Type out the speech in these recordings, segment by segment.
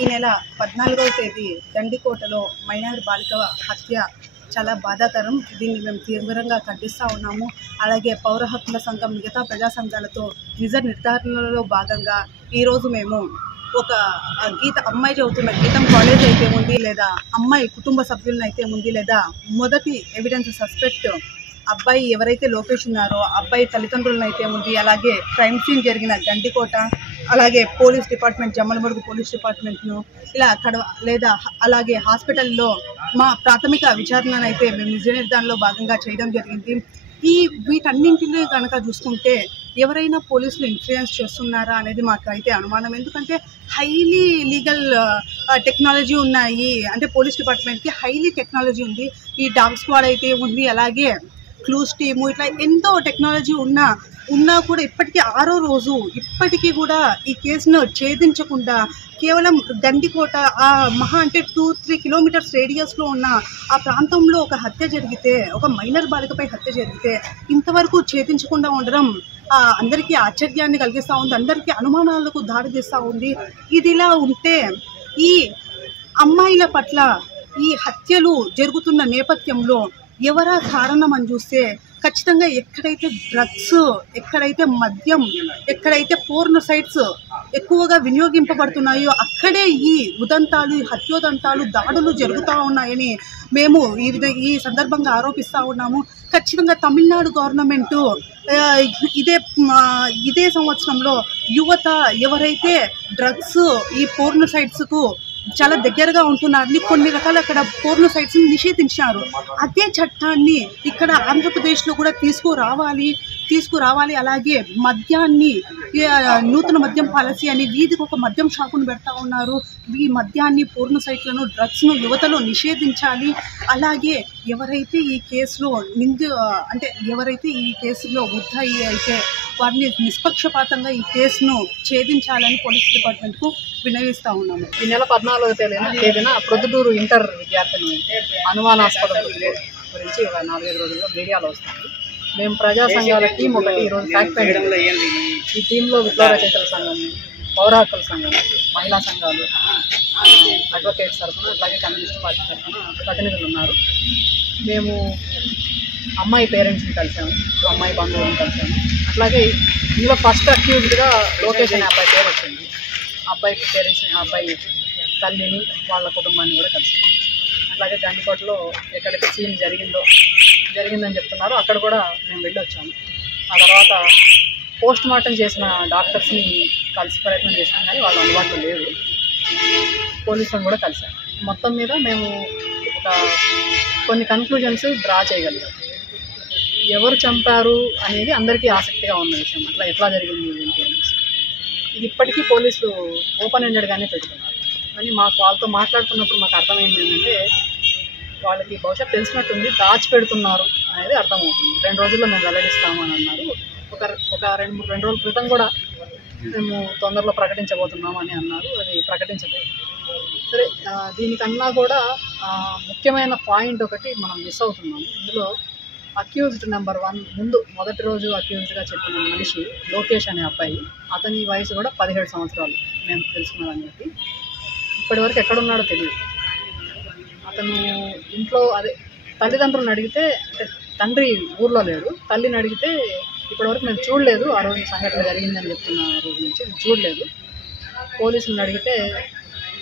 ఈ నెల 14వ తేదీ గండికోటలో మైనర్ బాలిక హత్య చాలా బాధాకరం. దీన్ని మేము తీవ్రంగా ఖండిస్తూ ఉన్నాము. అలాగే పౌర హక్కుల సంఘం మిగతా ప్రజా సంఘాలతో నిజ నిర్ధారణలో భాగంగా ఈరోజు మేము ఒక అమ్మాయి చదువుతున్న గీతం కాలేజ్ అయితే ఉంది, లేదా అమ్మాయి కుటుంబ సభ్యులను అయితే ఉంది, లేదా మొదటి ఎవిడెన్స్ సస్పెక్ట్ అబ్బాయి ఎవరైతే లోకేష్ ఉన్నారో అబ్బాయి తల్లిదండ్రులను అయితే ఉంది, అలాగే క్రైమ్ సీన్ జరిగిన గండికోట, అలాగే పోలీస్ డిపార్ట్మెంట్ జమ్మలమడుగు పోలీస్ డిపార్ట్మెంట్ను ఇలా లేదా అలాగే హాస్పిటల్లో మా ప్రాథమిక విచారణను అయితే మేము నిజ నిర్ధారణలో భాగంగా చేయడం జరిగింది. వీటన్నింటినీ కనుక చూసుకుంటే ఎవరైనా పోలీసులు ఇన్ఫ్లుయెన్స్ చేస్తున్నారా అనేది మాకు అయితే అనుమానం. ఎందుకంటే హైలీ లీగల్ టెక్నాలజీ ఉన్నాయి, అంటే పోలీస్ డిపార్ట్మెంట్కి హైలీ టెక్నాలజీ ఉంది. ఈ డాగ్ స్క్వాడ్ అయితే ఉంది, అలాగే క్లూస్ టీము, ఇట్లా ఎంతో టెక్నాలజీ ఉన్నా కూడా ఇప్పటికీ 6వ రోజు ఇప్పటికీ కూడా ఈ కేసును ఛేదించకుండా కేవలం గండికోట మహా అంటే 2-3 కిలోమీటర్స్ రేడియస్లో ఉన్న ఆ ప్రాంతంలో ఒక హత్య జరిగితే, ఒక మైనర్ బాలికపై హత్య జరిగితే ఇంతవరకు ఛేదించకుండా ఉండడం అందరికీ ఆశ్చర్యాన్ని కలిగిస్తూ ఉంది, అందరికీ అనుమానాలకు దారితీస్తూ ఉంది. ఇదిలా ఉంటే ఈ అమ్మాయిల పట్ల ఈ హత్యలు జరుగుతున్న నేపథ్యంలో ఎవరా కారణం అని చూస్తే ఖచ్చితంగా ఎక్కడైతే డ్రగ్స్, ఎక్కడైతే మద్యం, ఎక్కడైతే పోర్న్ సైట్స్ ఎక్కువగా వినియోగింపబడుతున్నాయో అక్కడే ఈ ఉదంతాలు, హత్యోదంతాలు, దాడులు జరుగుతూ ఉన్నాయని మేము ఈ సందర్భంగా ఆరోపిస్తూ ఉన్నాము. ఖచ్చితంగా తమిళనాడు గవర్నమెంటు ఇదే సంవత్సరంలో యువత ఎవరైతే డ్రగ్స్, ఈ పోర్న్ సైట్స్కు చాలా దగ్గరగా ఉంటున్నారని కొన్ని రకాల అక్కడ పోర్న్ సైట్స్ని నిషేధించారు. అదే చట్టాన్ని ఇక్కడ ఆంధ్రప్రదేశ్లో కూడా తీసుకురావాలి. అలాగే మద్యాన్ని, నూతన మద్యం పాలసీ అని వీధికి ఒక మద్యం షాపును పెడతా ఉన్నారు. ఈ మద్యాన్ని, పోర్న్ సైట్లను, డ్రగ్స్ను యువతలో నిషేధించాలి. అలాగే ఎవరైతే ఈ కేసులో ఎవరైతే ఈ కేసులో ముద్దాయి అయితే వారిని నిష్పక్షపాతంగా ఈ కేసును ఛేదించాలని పోలీస్ డిపార్ట్మెంట్కు వినవిస్తూ ఉన్నాము. ఈ నెల 14వ తేదీన ప్రొద్దుటూరు ఇంటర్ విద్యార్థిని అనుమానాస్పద గురించి 4-5 రోజుల్లో మీడియాలో వస్తుంది. మేము ప్రజా సంఘాల టీం ఒకటి ఈరోజు ఫ్యాక్ట్ ఫైండింగ్, ఈ టీంలో విప్లవ రచయితల సంఘం, పౌర హక్కుల సంఘం, మహిళా సంఘాలు, అడ్వకేట్స్ తరఫున, అలాగే కమ్యూనిస్ట్ పార్టీ తరఫున ప్రతినిధులు ఉన్నారు. మేము అమ్మాయి పేరెంట్స్ని కలిసాము, అమ్మాయి బంధువులను కలిసాము. అట్లాగే ఇందులో ఫస్ట్ అక్యూజ్డ్గా లోకేష్ అనే అబ్బాయి పేరు వచ్చింది. అబ్బాయి పేరెంట్స్ని, అబ్బాయి తల్లిని, వాళ్ళ కుటుంబాన్ని కూడా కలిసాము. అట్లాగే గండికోటలో ఎక్కడైతే సీన్ జరిగిందని చెప్తున్నారో అక్కడ కూడా మేము వెళ్ళి వచ్చాము. ఆ తర్వాత పోస్ట్ మార్టం చేసిన డాక్టర్స్ని కలిసి ప్రయత్నం చేసాం, కానీ వాళ్ళు అందుబాటులో లేరు. పోలీసులను కూడా కలిసాం. మొత్తం మీద మేము కొన్ని కన్క్లూజన్స్ డ్రా చేయగలిగాం. ఎవరు చంపారు అనేది అందరికీ ఆసక్తిగా ఉన్న విషయం. ఎట్లా జరిగింది ఏంటి అనేసి ఇది ఇప్పటికీ పోలీసులు ఓపెన్ ఎండెడ్గానే పెడుతున్నారు. కానీ వాళ్ళతో మాట్లాడుతున్నప్పుడు మాకు అర్థమైంది ఏంటంటే వాళ్ళకి బహుశా తెలిసినట్టుంది, దాచిపెడుతున్నారు అనేది అర్థమవుతుంది. 2 రోజుల్లో మేము వెల్లడిస్తాము అని అన్నారు. ఒక 2 రోజుల క్రితం కూడా మేము తొందరలో ప్రకటించబోతున్నాము అని అన్నారు. అది ప్రకటించలేదు. సరే, దీనికన్నా కూడా ముఖ్యమైన పాయింట్ ఒకటి మనం మిస్ అవుతున్నాము. ఇందులో అక్యూజ్డ్ నెంబర్ 1 మొదటి రోజు అక్యూజ్డ్గా చెప్పిన మనిషి లోకేష్ అనే అబ్బాయి, అతని వయసు కూడా 17 సంవత్సరాలు మేము తెలుసుకున్నామని చెప్పి. ఇప్పటివరకు ఎక్కడున్నాడో తెలియదు. అతను ఇంట్లో తల్లిదండ్రులను అడిగితే, తండ్రి ఊర్లో లేడు, తల్లిని అడిగితే ఇప్పటివరకు మేము చూడలేదు, ఆ రోజు సంఘటన జరిగిందని చెప్తున్న రోజు నుంచి చూడలేదు. పోలీసులను అడిగితే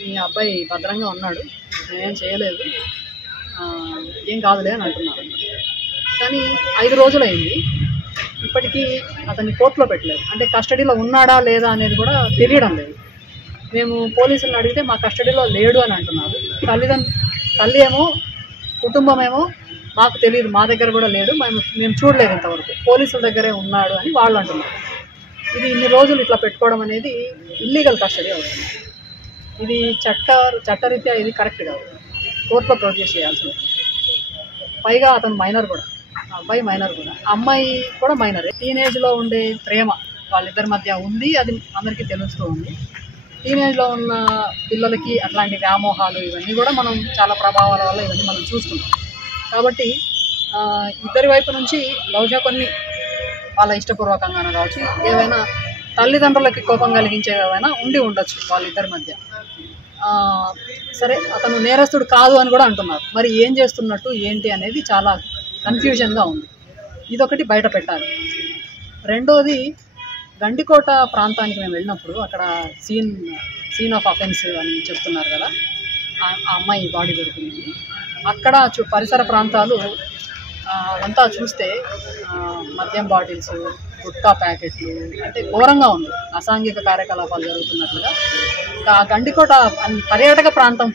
మీ అబ్బాయి భద్రంగా ఉన్నాడు, నేనేం చేయలేదు, ఏం కాదులే అని అంటున్నారు. కానీ 5 రోజులు అయింది, ఇప్పటికీ అతన్ని కోర్టులో పెట్టలేదు. అంటే కస్టడీలో ఉన్నాడా లేదా అనేది కూడా తెలియడం లేదు. మేము పోలీసులను అడిగితే మా కస్టడీలో లేడు అని అంటున్నారు. తల్లి ఏమో, కుటుంబం ఏమో మాకు తెలియదు, మా దగ్గర కూడా లేడు, మేము చూడలేదు ఇంతవరకు, పోలీసుల దగ్గరే ఉన్నాడు అని వాళ్ళు అంటున్నారు. ఇది ఇన్ని రోజులు ఇట్లా పెట్టుకోవడం అనేది ఇల్లీగల్ కస్టడీ అవుతుంది. ఇది చట్టరీత్యా ఇది కరెక్ట్ కాదు, కోర్టులో ప్రొడ్యూస్ చేయాల్సింది. పైగా అతను మైనర్ కూడా, అబ్బాయి మైనర్ కూడా, అమ్మాయి కూడా మైనరే. టీనేజ్లో ఉండే ప్రేమ వాళ్ళిద్దరి మధ్య ఉంది, అది అందరికీ తెలుస్తూ ఉంది. టీనేజ్లో ఉన్న పిల్లలకి అట్లాంటి వ్యామోహాలు ఇవన్నీ కూడా మనం చాలా ప్రభావాల వల్ల ఇవన్నీ మనం చూస్తున్నాం. కాబట్టి ఇద్దరి వైపు నుంచి బహుశా కొన్ని వాళ్ళ ఇష్టపూర్వకంగానే కావచ్చు, ఏవైనా తల్లిదండ్రులకి కోపం కలిగించేవి ఏవైనా ఉండి ఉండొచ్చు వాళ్ళిద్దరి మధ్య. సరే అతను నేరస్తుడు కాదు అని కూడా అంటున్నారు. మరి ఏం చేస్తున్నట్టు ఏంటి అనేది చాలా కన్ఫ్యూజన్గా ఉంది. ఇదొకటి బయట పెట్టాలి. రెండోది, గండికోట ప్రాంతానికి మేము వెళ్ళినప్పుడు అక్కడ సీన్ ఆఫ్ అఫెన్స్ అని చెప్తున్నారు కదా, ఆ అమ్మాయి బాడీ దొరికింది. అక్కడ పరిసర ప్రాంతాలు అంతా చూస్తే మద్యం బాటిల్స్, గుట్కా ప్యాకెట్లు, అంటే ఘోరంగా ఉంది. అసాంఘిక కార్యకలాపాలు జరుగుతున్నట్లుగా. ఆ గండికోట పర్యాటక ప్రాంతం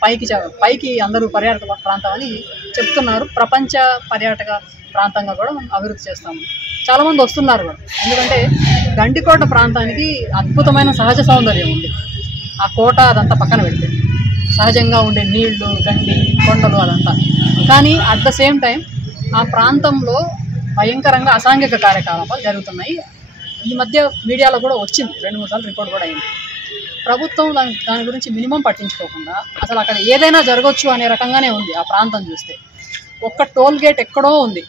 పైకి అందరూ పర్యాటక ప్రాంతం అని చెప్తున్నారు. ప్రపంచ పర్యాటక ప్రాంతంగా కూడా మనం అభివృద్ధి చేస్తాము. చాలామంది వస్తున్నారు కూడా. ఎందుకంటే గండికోట ప్రాంతానికి అద్భుతమైన సహజ సౌందర్యం ఉంది. ఆ కోట అదంతా పక్కన పెడితే సహజంగా ఉండే నీళ్లు, గండి, కొండలు అదంతా. కానీ అట్ ద సేమ్ టైం ఆ ప్రాంతంలో భయంకరంగా అసాంఘిక కార్యకలాపాలు జరుగుతున్నాయి. ఈ మధ్య మీడియాలో కూడా వచ్చింది, 2-3 సార్లు రిపోర్ట్ కూడా అయింది. ప్రభుత్వం దాని గురించి మినిమం పట్టించుకోకుండా అసలు అక్కడ ఏదైనా జరగవచ్చు అనే రకంగానే ఉంది. ఆ ప్రాంతం చూస్తే ఒక్క టోల్ గేట్ ఎక్కడో ఉంది.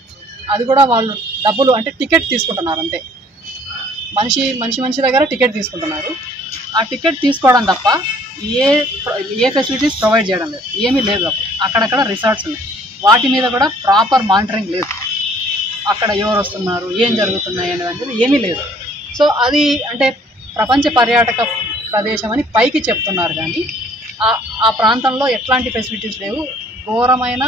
అది కూడా వాళ్ళు డబ్బులు అంటే టికెట్ తీసుకుంటున్నారు అంతే. మనిషి దగ్గర టికెట్ తీసుకుంటున్నారు. ఆ టికెట్ తీసుకోవడం తప్ప ఏ ఫెసిలిటీస్ ప్రొవైడ్ చేయడం లేదు, ఏమీ లేదు. అక్కడక్కడ రిసార్ట్స్ ఉన్నాయి, వాటి మీద కూడా ప్రాపర్ మానిటరింగ్ లేదు. అక్కడ ఎవరు వస్తున్నారు, ఏం జరుగుతున్నాయి అనేది ఏమీ లేదు. సో అది అంటే ప్రపంచ పర్యాటక ప్రదేశం అని పైకి చెప్తున్నారు, కానీ ఆ ప్రాంతంలో ఎట్లాంటి ఫెసిలిటీస్ లేవు. ఘోరమైన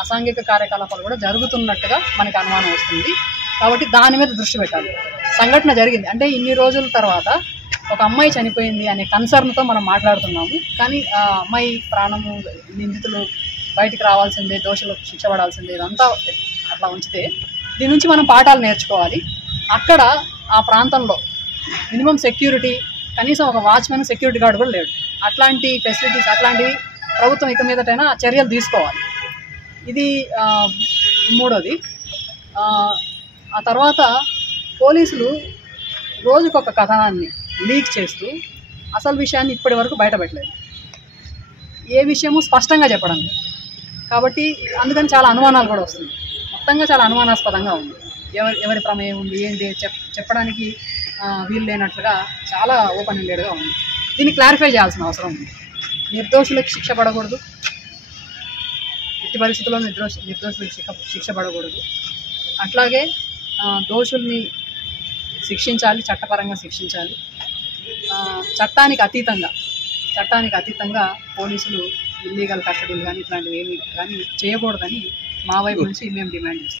అసాంఘిక కార్యకలాపాలు కూడా జరుగుతున్నట్టుగా మనకి అనుమానం వస్తుంది. కాబట్టి దాని మీద దృష్టి పెట్టాలి. సంఘటన జరిగింది అంటే ఇన్ని రోజుల తర్వాత ఒక అమ్మాయి చనిపోయింది అనే కన్సర్న్తో మనం మాట్లాడుతున్నాము. కానీ ఆ అమ్మాయి ప్రాణము, నిందితులు బయటికి రావాల్సిందే, దోషులకు శిక్ష పడాల్సిందే. ఇదంతా అట్లా ఉంచితే దీని నుంచి మనం పాఠాలు నేర్చుకోవాలి. అక్కడ ఆ ప్రాంతంలో మినిమం సెక్యూరిటీ, కనీసం ఒక వాచ్మెన్, సెక్యూరిటీ గార్డ్ కూడా లేడు. అట్లాంటి ఫెసిలిటీస్, అట్లాంటివి ప్రభుత్వం ఇక మీదటైనా చర్యలు తీసుకోవాలి. ఇది మూడోది. ఆ తర్వాత పోలీసులు రోజుకొక కథనాన్ని లీక్ చేస్తూ అసలు విషయాన్ని ఇప్పటి వరకు బయటపెట్టలేదు. ఏ విషయము స్పష్టంగా చెప్పడం లేదు. కాబట్టి అందుకని చాలా అనుమానాలు కూడా వస్తుంది. మొత్తంగా చాలా అనుమానాస్పదంగా ఉంది. ఎవరి ప్రమేయం ఉంది ఏంటి చెప్పడానికి వీలు లేనట్లుగా చాలా ఓపెన్ ఎండెడ్గా ఉంది. దీన్ని క్లారిఫై చేయాల్సిన అవసరం ఉంది. నిర్దోషులకు శిక్ష పడకూడదు, ఎట్టి పరిస్థితుల్లో నిర్దోషులకు శిక్ష పడకూడదు. అట్లాగే దోషుల్ని శిక్షించాలి, చట్టపరంగా శిక్షించాలి. చట్టానికి అతీతంగా పోలీసులు ఇల్లీగల్ కట్టడీలు కానీ ఇట్లాంటివి ఏమి కానీ చేయకూడదని మా వైపు నుంచి మేము డిమాండ్ చేస్తాం.